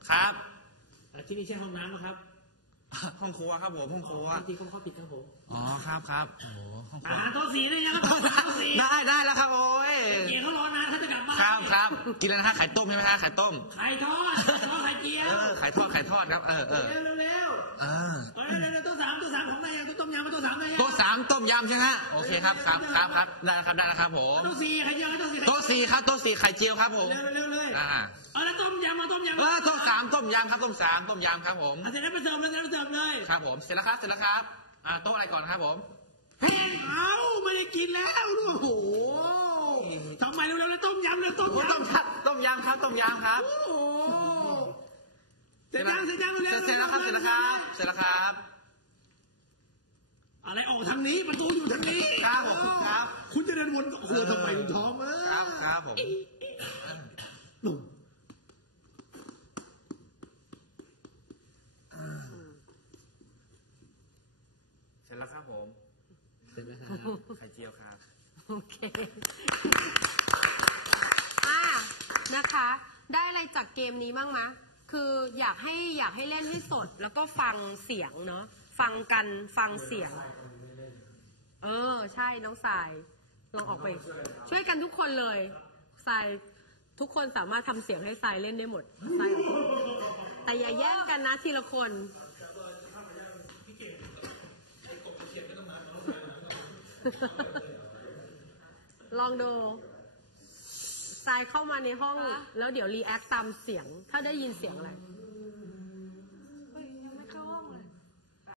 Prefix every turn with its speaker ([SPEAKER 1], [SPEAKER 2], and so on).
[SPEAKER 1] ครับ
[SPEAKER 2] ที่นี่ใช่ห้องน้ำนะครับ
[SPEAKER 1] ห้องครัวครับผมห้องครัว
[SPEAKER 2] จริงๆเขาปิดครับผม
[SPEAKER 1] อ๋อครับโอ้ห้องครัว
[SPEAKER 2] โต๊ะสีเลยนะครับโต๊ะสี
[SPEAKER 1] ได้แล้วครับโอ้ย
[SPEAKER 2] เกี๊ยวเขารอนานเขาจะกลับมา
[SPEAKER 1] ครับกินแล้วนะฮะไข่ต้มใช่ไหมฮะไข่ต้ม
[SPEAKER 2] ไข่ทอดไข่เจียว
[SPEAKER 1] ไข่ทอดครับเร็ว
[SPEAKER 2] โต๊ะสามของนายยังต้มยำมาโต๊ะสามเลย
[SPEAKER 1] โต๊ะสามต้มยำใช่ไหมฮะโอเคครับได้แล้วครับผม
[SPEAKER 2] โต๊ะสี่ไข่เจียว
[SPEAKER 1] โต๊ะสี่ครับโต๊ะสี่ไข่เจียวครับผม
[SPEAKER 2] เร็วเลยแล้วต้มยำ
[SPEAKER 1] โต๊ะสามต้มยำครับต้มยำครับผม
[SPEAKER 2] เสร็จแล้วไปเสิร์ฟเลย
[SPEAKER 1] ครับผมเสร็จแล้วครับโต๊ะอะไรก่อนครับผม
[SPEAKER 2] แห้งไม่ได้กินแล้วโอ้โหทำไมเร็วต้มยำ
[SPEAKER 1] ต้มยำครับโอ้โห
[SPEAKER 2] เสร็จแล้ว
[SPEAKER 1] ครับ
[SPEAKER 2] อะไรออกทางนี้ประตูอยู่ทางนี้
[SPEAKER 1] ครับผมครับ
[SPEAKER 2] คุณจะเดินวนครัวทำไมท้อง
[SPEAKER 1] ครับผมเสร็จแล้วครับผมไข่เจียวครับ
[SPEAKER 3] โอเคนะคะ ได้อะไรจากเกมนี้บ้างมะคืออยากให้เล่นให้สดแล้วก็ฟังเสียงเนาะฟังเสียงใช่น้องสายลองออกไปช่วยกันทุกคนเลยสายทุกคนสามารถทำเสียงให้สายเล่นได้หมดสายแต่อย่าแย่งกันนะทีละคนลองดูทรายเข้ามาในห้องแล้วเดี๋ยวรีแอคตามเสียงถ้าได้ยินเสียงอะไร